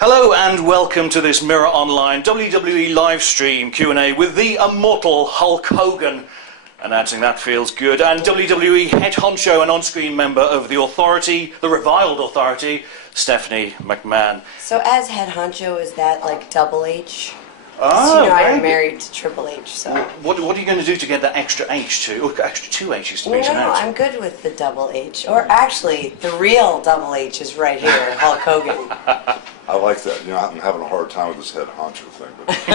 Hello and welcome to this Mirror Online WWE live stream Q&A with the immortal Hulk Hogan. Announcing that feels good. And WWE head honcho and on-screen member of the Authority, the reviled Authority, Stephanie McMahon. So as head honcho, is that like double H? Oh, you know, I'm married to Triple H, so... What are you going to do to get that extra H to, or extra two H's to be No, I'm good with the double H. Or actually, the real double H is right here, Hulk Hogan. I like that. You know, I'm having a hard time with this head honcho thing, but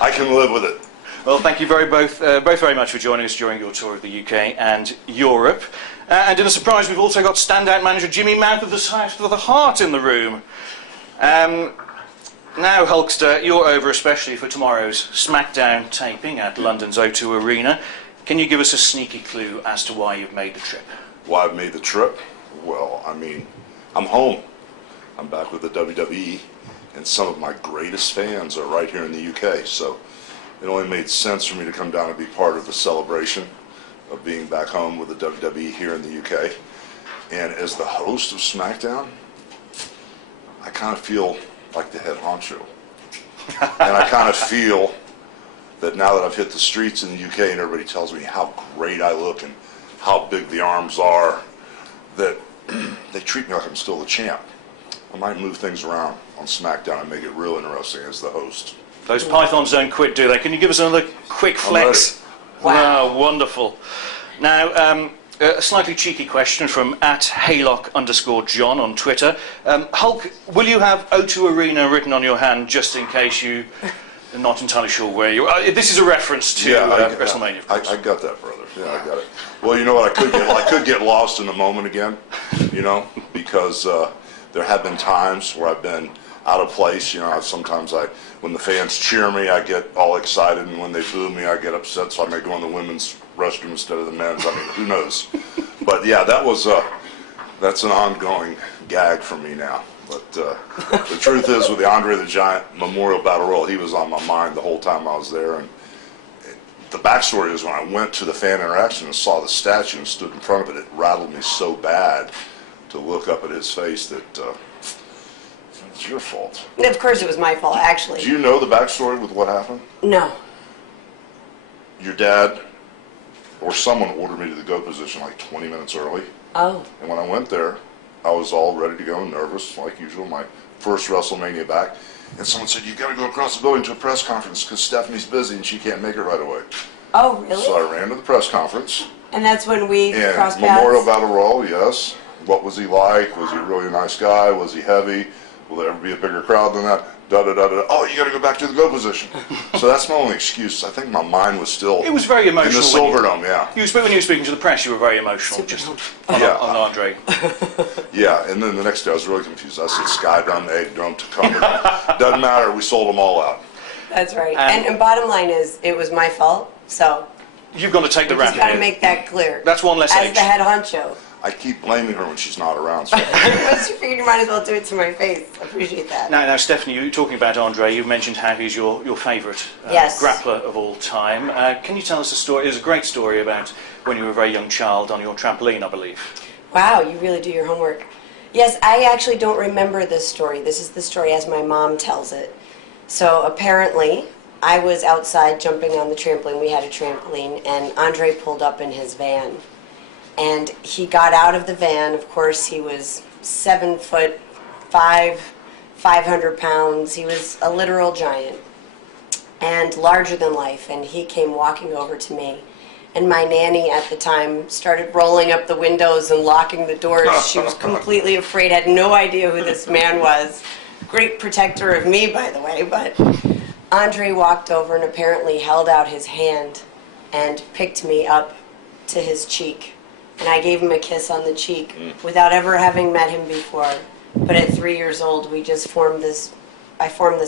I can live with it. Well, thank you both very much for joining us during your tour of the UK and Europe. And in a surprise, we've also got standout manager Jimmy Mouth of the Heart in the room. Now, Hulkster, you're over especially for tomorrow's SmackDown taping at London's O2 Arena. Can you give us a sneaky clue as to why you've made the trip? Why I've made the trip? Well, I mean, I'm home. I'm back with the WWE, and some of my greatest fans are right here in the UK, so it only made sense for me to come down and be part of the celebration of being back home with the WWE here in the UK. And as the host of SmackDown, I kind of feel like the head honcho. And I kind of feel that now that I've hit the streets in the UK and everybody tells me how great I look and how big the arms are, that they treat me like I'm still the champ. I might move things around on SmackDown and make it real interesting as the host. Those pythons don't quit, do they? Can you give us another quick flex? Wow, wonderful. Now, a slightly cheeky question from @Haylock_John on Twitter. Hulk, will you have O2 Arena written on your hand just in case you are not entirely sure where you are? This is a reference to WrestleMania, of course. I got that, brother. Yeah, I got it. Well, you know what? I could get lost in the moment again, you know, because there have been times where I've been out of place. You know, sometimes when the fans cheer me, I get all excited, and when they boo me, I get upset, so I may go in the women's restroom instead of the men's. I mean, who knows? But yeah, that's an ongoing gag for me now. But the truth is, with the Andre the Giant Memorial Battle Royal, he was on my mind the whole time I was there. And the backstory is when I went to the fan interaction and saw the statue and stood in front of it, it rattled me so bad to look up at his face that it's your fault. Of course it was my fault, actually. Do you know the backstory with what happened? No. Your dad or someone ordered me to the go position like 20 minutes early. Oh. And when I went there, I was all ready to go, nervous, like usual, my first WrestleMania back. And someone said, "You've got to go across the building to a press conference because Stephanie's busy and she can't make it right away." Oh, really? So I ran to the press conference. And that's when we crossed paths? Memorial Battle Royal, yes. What was he like? Was he a really nice guy? Was he heavy? Will there ever be a bigger crowd than that? Da-da-da-da. Oh, you got to go back to the go position. So that's my only excuse. I think my mind was still... It was very emotional. In the Silverdome, yeah. When you were speaking to the press, you were very emotional, just on Andre. Yeah, and then the next day I was really confused. I said Sky Dome, Egg Dome, Tacoma Dome. Doesn't matter. We sold them all out. That's right. And bottom line is, it was my fault, so... You've got to take the rap. You've got to make that clear. That's one less As the head honcho. I keep blaming her when she's not around. So. Once you figured, you might as well do it to my face. I appreciate that. Now, Stephanie, you talking about Andre, you've mentioned how he's your favourite grappler of all time. Can you tell us a story? There's a great story about when you were a very young child on your trampoline, I believe. Wow, you really do your homework. Yes, I actually don't remember this story. This is the story as my mom tells it. So apparently, I was outside jumping on the trampoline. We had a trampoline, and Andre pulled up in his van. And he got out of the van. Of course, he was 7'5", 500 pounds. He was a literal giant and larger than life. And he came walking over to me. And my nanny at the time started rolling up the windows and locking the doors. She was completely afraid, had no idea who this man was. Great protector of me, by the way. But Andre walked over and apparently held out his hand and picked me up to his cheek. And I gave him a kiss on the cheek without ever having met him before. But at 3 years old, I formed this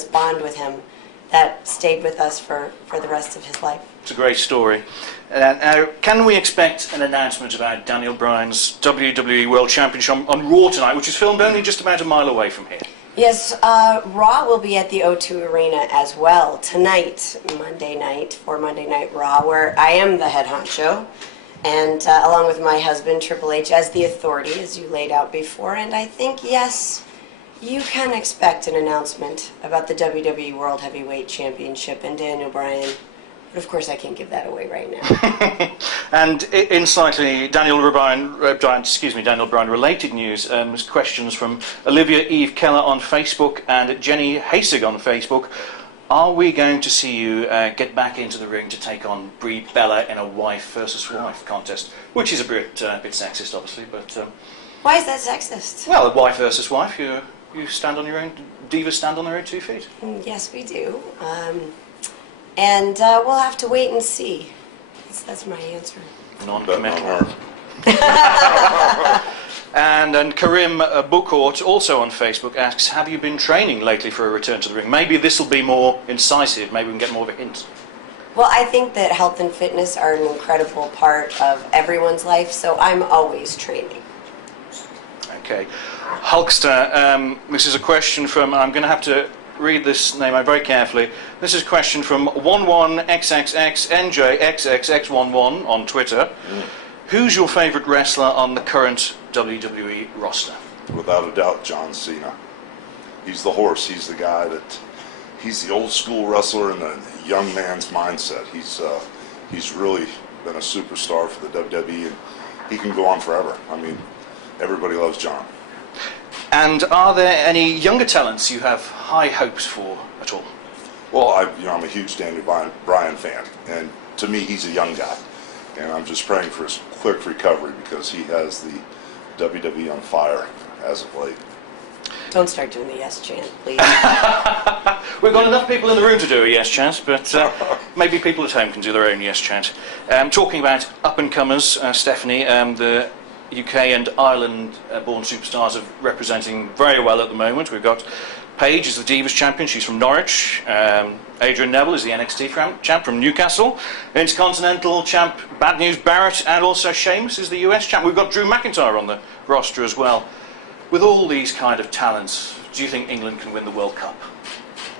bond with him that stayed with us for the rest of his life. It's a great story. Now, can we expect an announcement about Daniel Bryan's WWE World Championship on Raw tonight, which is filmed only just about a mile away from here? Yes, Raw will be at the O2 Arena as well tonight, Monday night, for Monday Night Raw, where I am the head honcho. And along with my husband, Triple H, as the Authority, as you laid out before. And I think, yes, You can expect an announcement about the WWE World Heavyweight Championship and Daniel Bryan, but of course I can't give that away right now. And in slightly Daniel Bryan related news, questions from Olivia Eve Keller on Facebook and Jenny Hasig on Facebook. Are we going to see you get back into the ring to take on Brie Bella in a wife versus wife contest? Which is a bit sexist, obviously, but... Why is that sexist? Well, wife versus wife, you stand on your own, divas stand on their own 2 feet. Yes, we do. And we'll have to wait and see. That's my answer. Non-committal. And Karim Bucourt, also on Facebook, asks, have you been training lately for a return to the ring? Maybe this will be more incisive. Maybe we can get more of a hint. Well, I think that health and fitness are an incredible part of everyone's life, so I'm always training. Okay. Hulkster, this is a question from, I'm going to have to read this name out very carefully. This is a question from 11XXXNJXXX11 on Twitter. Who's your favourite wrestler on the current WWE roster? Without a doubt, John Cena. He's the horse. He's the guy that... He's the old school wrestler in the young man's mindset. He's really been a superstar for the WWE, and he can go on forever. I mean, everybody loves John. And are there any younger talents you have high hopes for at all? Well, I'm a huge Daniel Bryan fan, and to me, he's a young guy. And I'm just praying for his quick recovery because he has the WWE on fire as of late. Don't start doing the yes chant, please. We've got enough people in the room to do a yes chant, but maybe people at home can do their own yes chant. Talking about up-and-comers, Stephanie, the UK and Ireland-born superstars are representing very well at the moment. We've got Paige is the Divas Champion, she's from Norwich. Adrian Neville is the NXT champ from Newcastle. Intercontinental champ Bad News Barrett, and also Sheamus is the US champ. We've got Drew McIntyre on the roster as well. With all these kind of talents, do you think England can win the World Cup?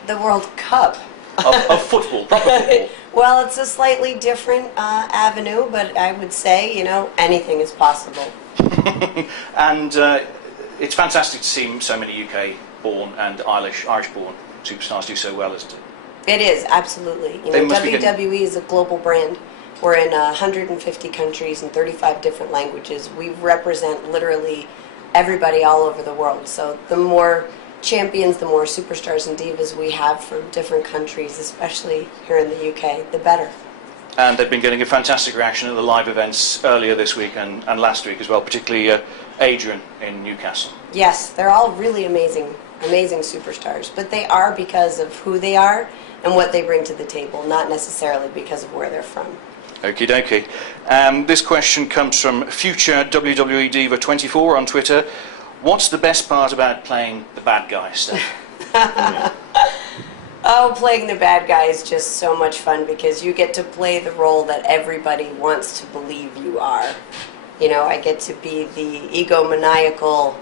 The World Cup? Of football, proper football. Well, it's a slightly different avenue, but I would say, anything is possible. And it's fantastic to see so many UK-born and Irish-born superstars do so well, isn't it? It is, absolutely. WWE is a global brand. We're in 150 countries and 35 different languages. We represent literally everybody all over the world. So the more champions, the more superstars and divas we have from different countries, especially here in the UK, the better. And they've been getting a fantastic reaction at the live events earlier this week and last week as well, particularly Adrian in Newcastle. Yes, they're all really amazing superstars, but they are because of who they are and what they bring to the table, not necessarily because of where they're from. Okie dokie. This question comes from future WWE Diva 24 on Twitter. What's the best part about playing the bad guy, Steph? Oh, playing the bad guy is just so much fun because you get to play the role that everybody wants to believe you are. I get to be the egomaniacal,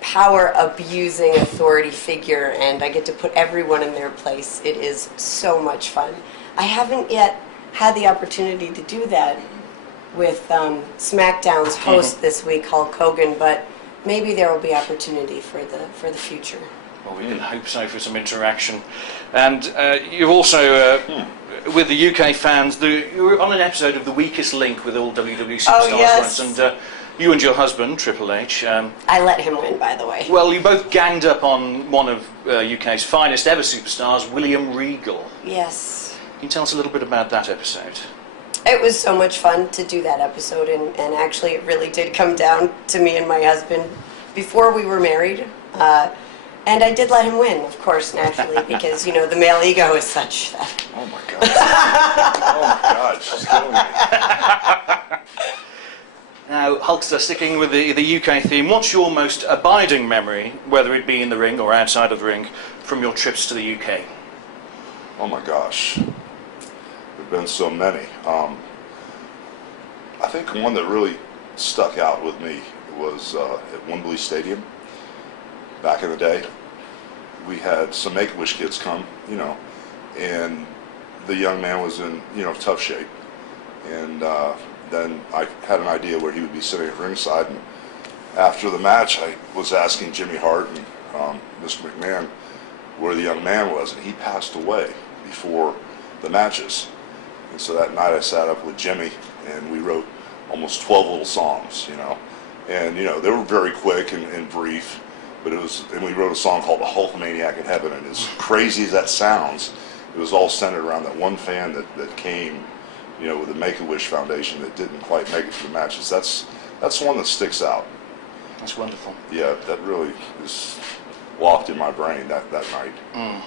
power-abusing authority figure, and I get to put everyone in their place. It is so much fun. I haven't yet had the opportunity to do that with SmackDown's host this week, Hulk Hogan, but maybe there will be opportunity for the future. Well, we can hope so for some interaction. And you've also, with the UK fans, you were on an episode of The Weakest Link with all WWE superstars yes. once, and you and your husband, Triple H... I let him win, by the way. Well, you both ganged up on one of UK's finest ever superstars, William Regal. Yes. Can you tell us a little bit about that episode? It was so much fun to do that episode, and actually it really did come down to me and my husband before we were married. And I did let him win, of course, naturally, because, the male ego is such that... Oh, my God. Oh, my God, she's killing me. Now, Hulkster, sticking with the UK theme, what's your most abiding memory, whether it be in the ring or outside of the ring, from your trips to the UK? Oh, my gosh. There have been so many. I think one that really stuck out with me was at Wembley Stadium. Back in the day, we had some Make-A-Wish kids come, and the young man was in, tough shape. And then I had an idea where he would be sitting at ringside, and after the match, I was asking Jimmy Hart and Mr. McMahon where the young man was, and he passed away before the matches. And so that night I sat up with Jimmy, and we wrote almost 12 little songs, you know. And, you know, they were very quick and brief, but and we wrote a song called The Hulkamaniac in Heaven, and as crazy as that sounds, it was all centered around that one fan that came, you know, with the Make-A-Wish Foundation that didn't quite make it to the matches. That's one that sticks out. That's wonderful. Yeah, that really is locked in my brain that night. Mm.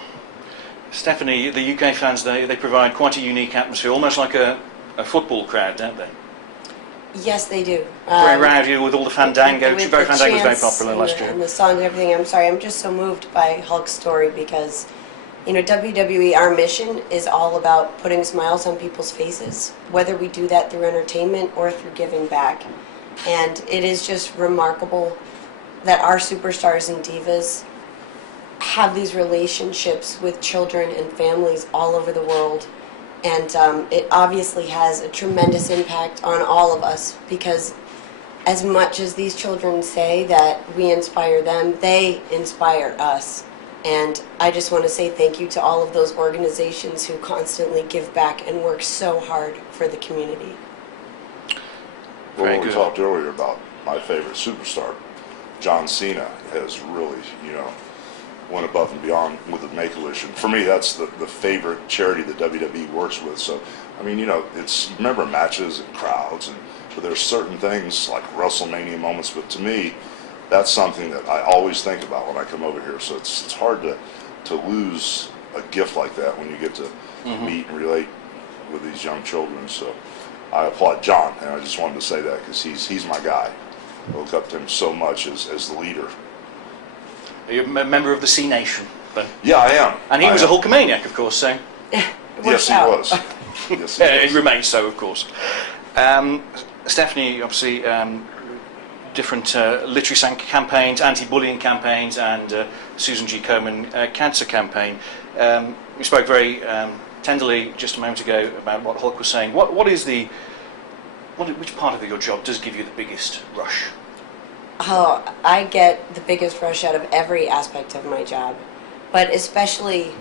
Stephanie, the UK fans, they provide quite a unique atmosphere, almost like a football crowd, don't they? Yes, they do. Very rowdy with all the fandango. With Fandango the was very chants popular last year. And the songs and everything. I'm sorry, I'm just so moved by Hulk's story because, you know, WWE, our mission is all about putting smiles on people's faces, whether we do that through entertainment or through giving back. And it is just remarkable that our superstars and divas have these relationships with children and families all over the world. And it obviously has a tremendous impact on all of us because as much as these children say that we inspire them, they inspire us. And I just want to say thank you to all of those organizations who constantly give back and work so hard for the community. Well, we talked earlier about my favorite superstar, John Cena, has really, you know, went above and beyond with the Make-A-Wish. And for me, that's the favorite charity that WWE works with. So, I mean, you know, you remember matches and crowds, but there's certain things like WrestleMania moments, but to me, that's something that I always think about when I come over here. So it's hard to lose a gift like that when you get to meet and relate with these young children. So I applaud John, and I just wanted to say that because he's my guy. I look up to him so much as the leader. Are you a member of the C Nation? Then? Yeah, I am. And he was a Hulkamaniac, of course, so... Yes, he was. Yes, he was. It remains so, of course. Stephanie, obviously, different literacy campaigns, anti-bullying campaigns, and Susan G. Komen cancer campaign. We spoke very tenderly just a moment ago about what Hulk was saying. Which part of your job does give you the biggest rush? Oh, I get the biggest rush out of every aspect of my job. But especially,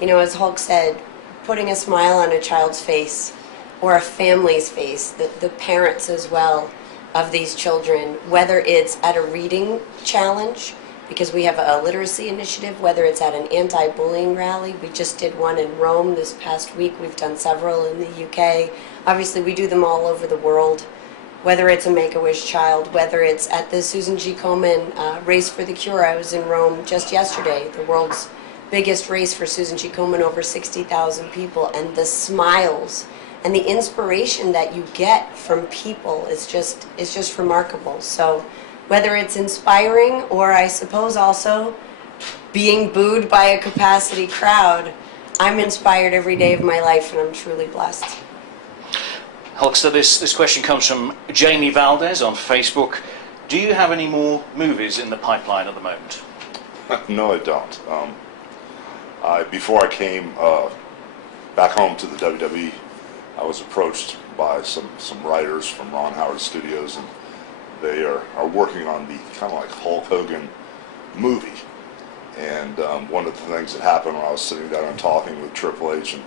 you know, as Hulk said, putting a smile on a child's face or a family's face, the parents as well of these children, whether it's at a reading challenge, because we have a literacy initiative, whether it's at an anti-bullying rally. We just did one in Rome this past week. We've done several in the UK. Obviously, we do them all over the world. Whether it's a Make-A-Wish child, whether it's at the Susan G. Komen Race for the Cure. I was in Rome just yesterday, the world's biggest race for Susan G. Komen, over 60,000 people, and the smiles and the inspiration that you get from people is just remarkable. So whether it's inspiring or I suppose also being booed by a capacity crowd, I'm inspired every day of my life, and I'm truly blessed. Hulkster, this question comes from Jamie Valdez on Facebook. Do you have any more movies in the pipeline at the moment? No, I don't. Before I came back home to the WWE, I was approached by some writers from Ron Howard Studios, and they are working on the kind of like Hulk Hogan movie. And one of the things that happened when I was sitting down and talking with Triple H and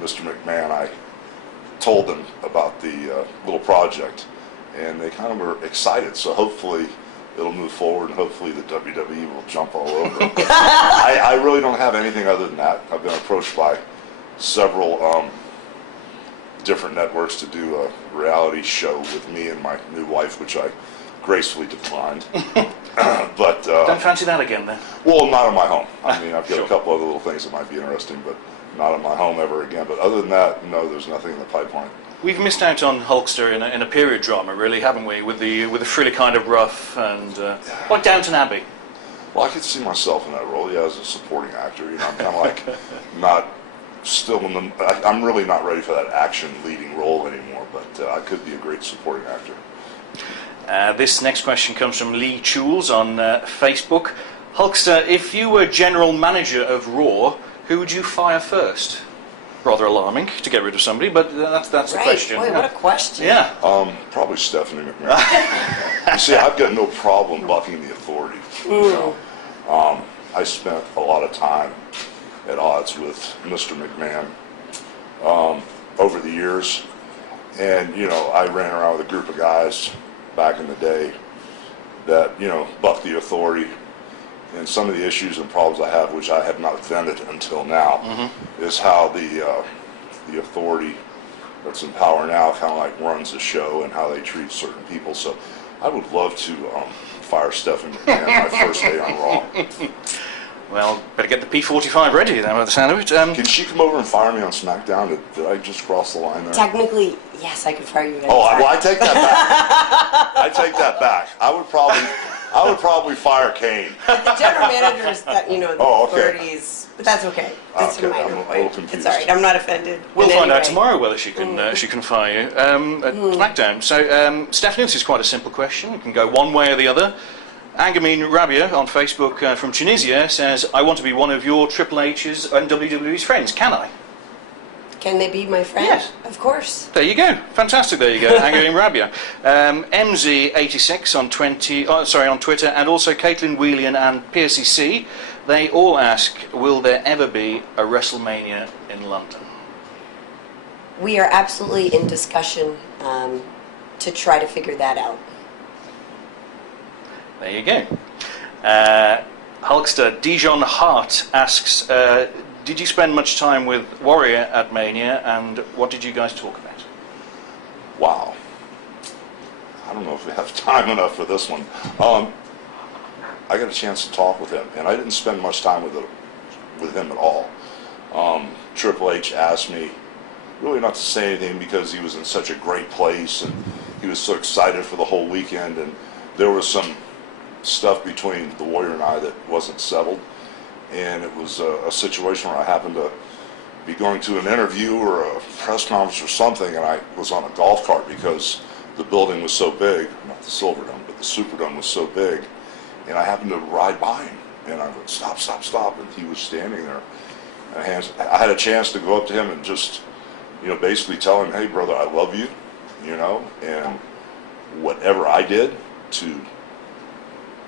Mr. McMahon, I told them about the little project, and they kind of were excited. So hopefully it'll move forward, and hopefully the WWE will jump all over. I really don't have anything other than that. I've been approached by several different networks to do a reality show with me and my new wife, which I gracefully declined. But don't fancy that again, then? Well, not in my home. I mean, I've got a couple other little things that might be interesting, but not in my home ever again. But other than that, no, there's nothing in the pipeline. We've missed out on Hulkster in a period drama, really, haven't we? With the really kind of rough and like Downton Abbey. Well, I could see myself in that role, yeah, as a supporting actor. You know, I'm kind of like not still in the. I'm really not ready for that action leading role anymore. But I could be a great supporting actor. This next question comes from Lee Chules on Facebook. Hulkster, if you were general manager of Raw, who would you fire first? rather alarming to get rid of somebody, but that's the Right. question. Boy, what a question. Yeah. Probably Stephanie McMahon. You see, I've got no problem bucking the authority. You know? I spent a lot of time at odds with Mr. McMahon over the years, and I ran around with a group of guys back in the day that bucked the authority. And some of the issues and problems I have, which I have not vented until now, is how the authority that's in power now kind of like runs the show and how they treat certain people. So I would love to fire Stephanie McMahon my first day on Raw. Well, better get the P45 ready then, by the sound of it. Can she come over and fire me on SmackDown? Did I just cross the line there? Technically, yes, I could fire you. Well, I take that back. I take that back. I would probably fire Kane. The general managers, the okay. authorities, but that's okay. That's Okay, a minor I'm a little point. confused. It's all right. I'm not offended. We'll in find any out way. tomorrow whether she can fire you at SmackDown. So, Stephanie, this is quite a simple question. You can go one way or the other. Angamin Rabia on Facebook from Tunisia says, I want to be one of your Triple H's and WWE's friends. Can I? Can they be my friend? Yes. Of course. There you go. Fantastic. There you go. Angamin Rabia. MZ86 on Twitter, and also Caitlin Wheelian and PSCC. They all ask, will there ever be a WrestleMania in London? We are absolutely in discussion to try to figure that out. There you go. Hulkster Dijon Hart asks, did you spend much time with Warrior at Mania, and what did you guys talk about? Wow. I don't know if we have time enough for this one. I got a chance to talk with him, and I didn't spend much time with him at all. Triple H asked me really not to say anything because he was in such a great place, and he was so excited for the whole weekend, and there was some stuff between the Warrior and I that wasn't settled, and it was a situation where I happened to be going to an interview or a press conference or something, and I was on a golf cart because the building was so big, not the Silverdome, but the Superdome was so big, and I happened to ride by him, and I went, stop, stop, stop, and he was standing there. And I had a chance to go up to him and just, basically tell him, hey, brother, I love you, and whatever I did to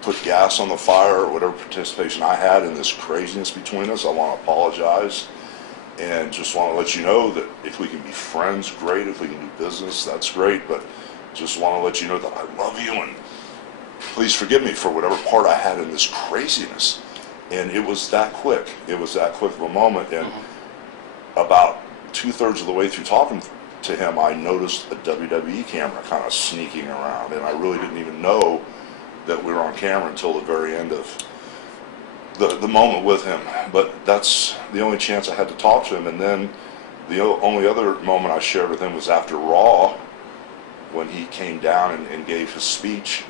put gas on the fire or whatever participation I had in this craziness between us, I want to apologize and just want to let you know that if we can be friends, great. If we can do business, that's great. But just want to let you know that I love you, and please forgive me for whatever part I had in this craziness. And it was that quick. It was that quick of a moment. And about 2/3 of the way through talking to him, I noticed a WWE camera kind of sneaking around, and I really didn't even know that we were on camera until the very end of the moment with him. But that's the only chance I had to talk to him. And then the only other moment I shared with him was after Raw, when he came down and gave his speech.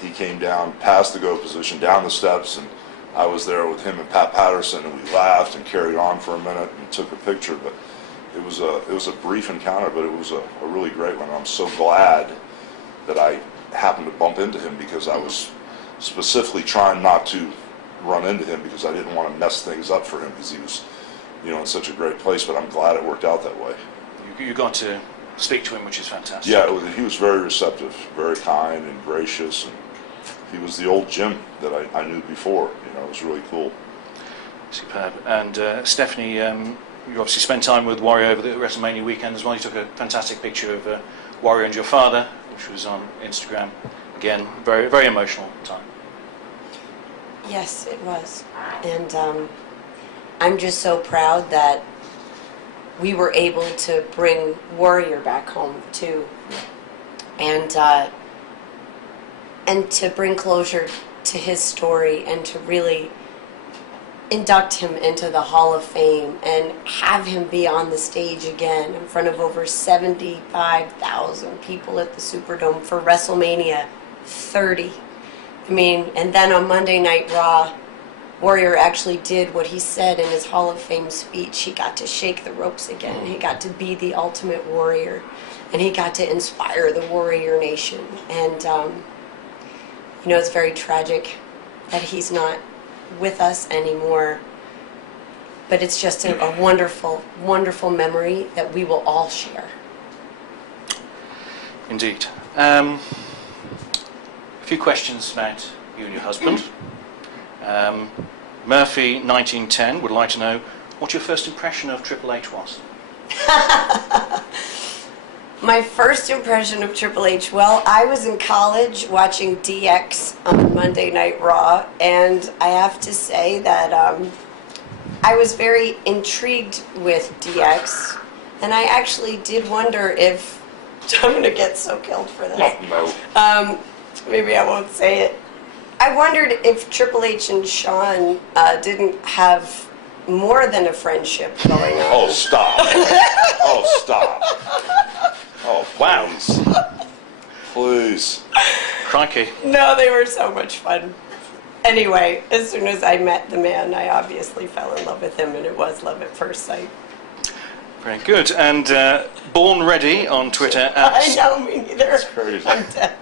He came down past the go position, down the steps, and I was there with him and Pat Patterson, and we laughed and carried on for a minute and took a picture. But it was a brief encounter, but it was a really great one. I'm so glad that I happened to bump into him, because I was specifically trying not to run into him because I didn't want to mess things up for him, because he was, in such a great place. But I'm glad it worked out that way. You got to speak to him, which is fantastic. Yeah, he was very receptive, very kind and gracious, and he was the old Jim that I knew before. It was really cool. Superb. And Stephanie, you obviously spent time with Warrior over the WrestleMania weekend as well. You took a fantastic picture of Warrior and your father, which was on Instagram. Again, very, very emotional time. Yes, it was. And I'm just so proud that we were able to bring Warrior back home, too. And to bring closure to his story, and to really induct him into the Hall of Fame and have him be on the stage again in front of over 75,000 people at the Superdome for WrestleMania 30. And then on Monday Night Raw, Warrior actually did what he said in his Hall of Fame speech. He got to shake the ropes again. He got to be the ultimate warrior, and he got to inspire the Warrior Nation. And it's very tragic that he's not with us anymore. but it's just a wonderful, wonderful memory that we will all share. Indeed. A few questions about you and your husband. Murphy 1910 would like to know what your first impression of Triple H was. My first impression of Triple H, well, I was in college watching DX on Monday Night Raw, and I have to say that I was very intrigued with DX, and I actually did wonder if I'm going to get so killed for this. No. Maybe I won't say it. I wondered if Triple H and Shawn didn't have more than a friendship going on. Oh, stop. Oh, stop. Oh, wow. Please. Crikey. No, they were so much fun. Anyway, as soon as I met the man, I obviously fell in love with him, and it was love at first sight. Very good. And Born Ready on Twitter. I know, me neither. That's crazy. I'm dead.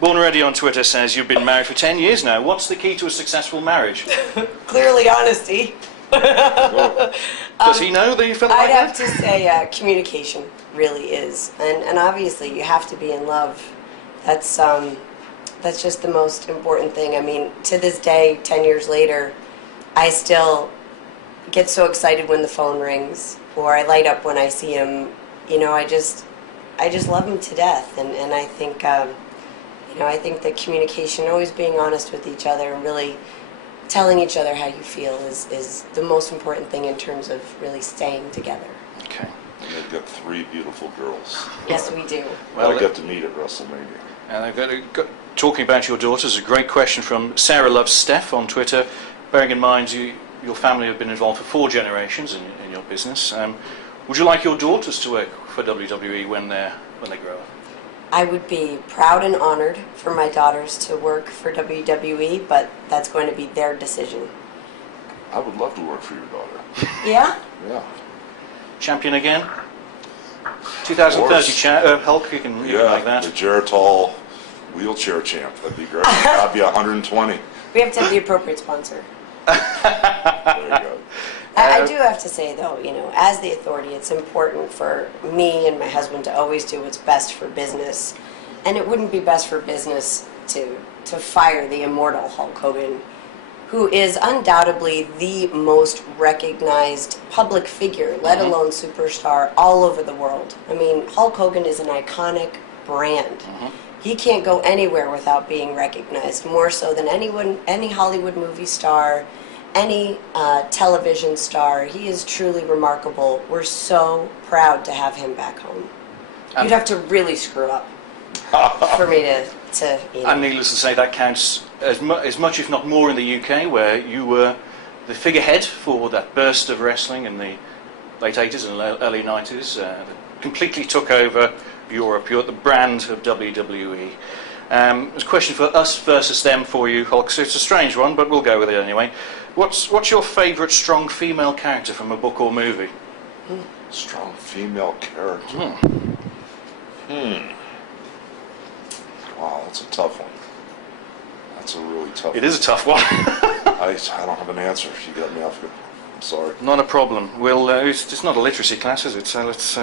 Born Ready on Twitter says you've been married for 10 years now. What's the key to a successful marriage? Clearly, honesty. Does he know that you feel like I'd have that? to say communication really is. And obviously, you have to be in love. That's just the most important thing. I mean, to this day, 10 years later, I still get so excited when the phone rings, or I light up when I see him. You know, I just love him to death. And I think, I think that communication, always being honest with each other, and really telling each other how you feel is the most important thing in terms of really staying together. Okay. And they've got 3 beautiful girls. Yes, we do. Well, I got to meet at WrestleMania. And I've got, talking about your daughters, a great question from Sarah Loves Steph on Twitter. Bearing in mind your family have been involved for 4 generations in your business. Would you like your daughters to work for WWE when they grow up? I would be proud and honored for my daughters to work for WWE, but that's going to be their decision. I would love to work for your daughter. Yeah? Yeah. Champion again? 2030 Hulk, you can like that. The Geritol wheelchair champ. That'd be great. I'd be 120. We have to have the appropriate sponsor. There you go. I do have to say, though, as the authority, it's important for me and my husband to always do what's best for business. And it wouldn't be best for business to fire the immortal Hulk Hogan, who is undoubtedly the most recognized public figure, let alone superstar, all over the world. I mean, Hulk Hogan is an iconic brand. He can't go anywhere without being recognized, more so than any Hollywood movie star, any television star. He is truly remarkable. We're so proud to have him back home. You'd have to really screw up for me to And needless to say, that counts as much, if not more, in the UK, where you were the figurehead for that burst of wrestling in the late 80s and early 90s. That completely took over Europe. You're the brand of WWE. There's a question for us versus them for you, Hulkster. It's a strange one, but we'll go with it anyway. What's your favourite strong female character from a book or movie? Strong female character. Wow, that's a tough one. That's a really tough one. It is a tough one. I don't have an answer. You got me off good. I'm sorry. Not a problem. It's not a literacy class, is it? So let's...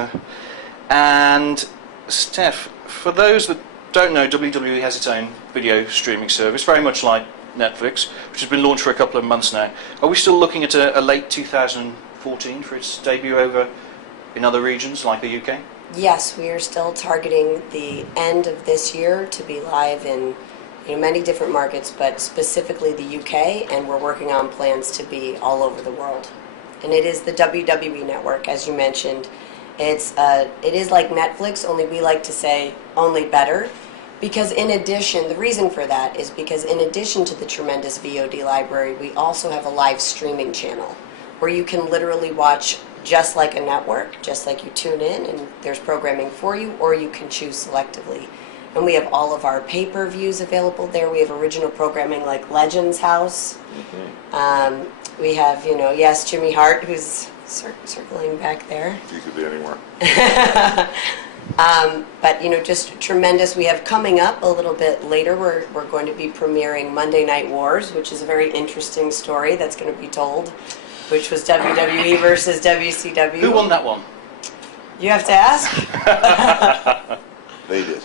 And, Steph, for those that don't know, WWE has its own video streaming service, very much like Netflix, which has been launched for a couple of months now. Are we still looking at a late 2014 for its debut over in other regions like the UK? Yes, we are still targeting the end of this year to be live in many different markets, but specifically the UK, and we're working on plans to be all over the world. And it is the WWE network, as you mentioned. It is like Netflix, only we like to say only better, because in addition, the reason for that is because in addition to the tremendous VOD library, we also have a live streaming channel where you can literally watch just like a network, just like you tune in and there's programming for you, or you can choose selectively. And we have all of our pay-per-views available there. We have original programming like Legends House. We have, yes, Jimmy Hart, who's circling back there. You could be anywhere. But, just tremendous. We have coming up a little bit later, we're going to be premiering Monday Night Wars, which is a very interesting story that's going to be told which was WWE versus WCW. Who won that one? You have to ask. They did.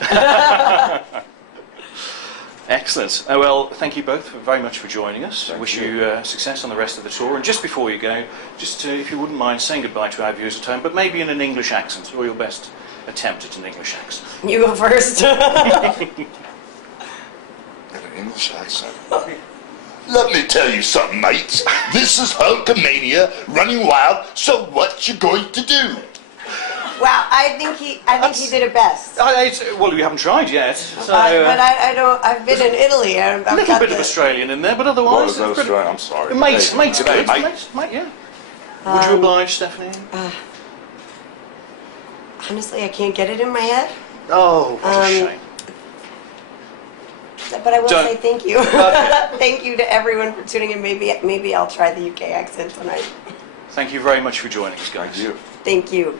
Excellent. Well, thank you both very much for joining us. Thank Wish you. you success on the rest of the tour. And just before you go, just if you wouldn't mind saying goodbye to our viewers at home, but maybe in an English accent, or your best attempt at an English accent. You go first. In an English accent. Let me tell you something, mates. This is Hulkamania running wild, so what you going to do? Wow, I think he did it best. Well, we haven't tried yet. So, but I don't. I've been in Italy. I've a little got bit of Australian in there, but otherwise... What was that Australian? I'm sorry. Mate's Hey, good. mate. Mate, yeah. Would you oblige, Stephanie? Honestly, I can't get it in my head. Oh, what a shame. But I will Don't- say thank you. Okay. Thank you to everyone for tuning in. Maybe I'll try the UK accent tonight. Thank you very much for joining us, guys. Thank you. Thank you.